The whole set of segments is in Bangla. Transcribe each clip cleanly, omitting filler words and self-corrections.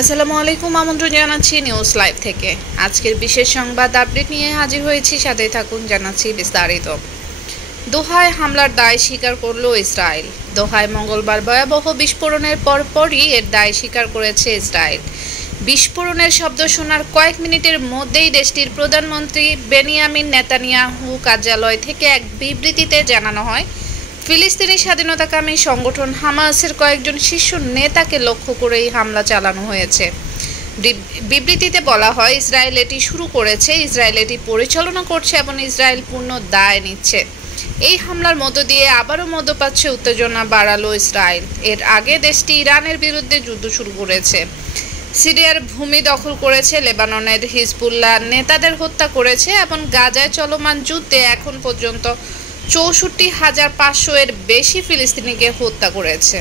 আসসালামু আলাইকুম, আমন্ত্রণ জানাচ্ছি নিউজ লাইভ থেকে। আজকের বিশেষ সংবাদ আপডেট নিয়ে হাজির হয়েছি, সাথেই থাকুন, জানাচ্ছি বিস্তারিত। দোহায় হামলার দায় স্বীকার করল ইসরায়েল। দোহায় মঙ্গলবার ভয়াবহ বিস্ফোরণের পরপরই এর দায় স্বীকার করেছে ইসরায়েল। বিস্ফোরণের শব্দ শোনার কয়েক মিনিটের মধ্যেই দেশটির প্রধানমন্ত্রী বেনিয়ামিন নেতানিয়াহু কার্যালয় থেকে এক বিবৃতিতে জানানো হয়, ফিলিস্তিনি স্বাধীনতাকামী সংগঠন হামাসের কয়েকজন শীর্ষ নেতাকে লক্ষ্য করেই হামলা চালানো হয়েছে। বিবৃতিতে বলা হয়, ইসরায়েল এটি শুরু করেছে, ইসরায়েল এটি পরিচালনা করছে এবং ইসরায়েল পূর্ণ দায় নিচ্ছে। এই হামলার মধ্য দিয়ে আবারও মধ্যপ্রাচ্যে উত্তেজনা বাড়ালো ইসরায়েল। এর আগে দেশটি ইরানের বিরুদ্ধে যুদ্ধ শুরু করেছে, সিরিয়ার ভূমি দখল করেছে, লেবাননের হিজবুল্লাহ নেতাদের হত্যা করেছে এবং গাজায় চলমান যুদ্ধে এখন পর্যন্ত 64,500 এর বেশি ফিলিস্তিনিকে হত্যা করেছে।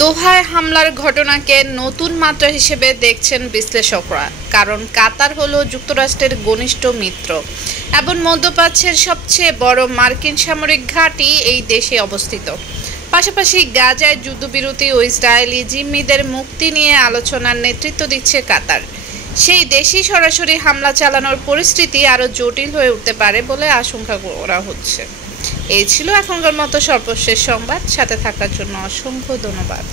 দোহায় হামলার ঘটনাকে নতুন মাত্রা হিসেবে দেখছেন বিশ্লেষকরা, কারণ কাতার হলো যুক্তরাষ্ট্রের ঘনিষ্ঠ মিত্র এবং মধ্যপ্রাচ্যের সবচেয়ে বড় মার্কিন সামরিক ঘাঁটি এই দেশে অবস্থিত। পাশাপাশি গাজায় যুদ্ধবিরতি ও ইসরায়েলি জিম্মিদের মুক্তি নিয়ে আলোচনার নেতৃত্ব দিচ্ছে কাতার। সেই দেশই সরাসরি হামলা চালানোর পরিস্থিতি আরও জটিল হয়ে উঠতে পারে বলে আশঙ্কা করা হচ্ছে। এই ছিল এখনকার মতো সর্বশেষ সংবাদ। সাথে থাকার জন্য অসংখ্য ধন্যবাদ।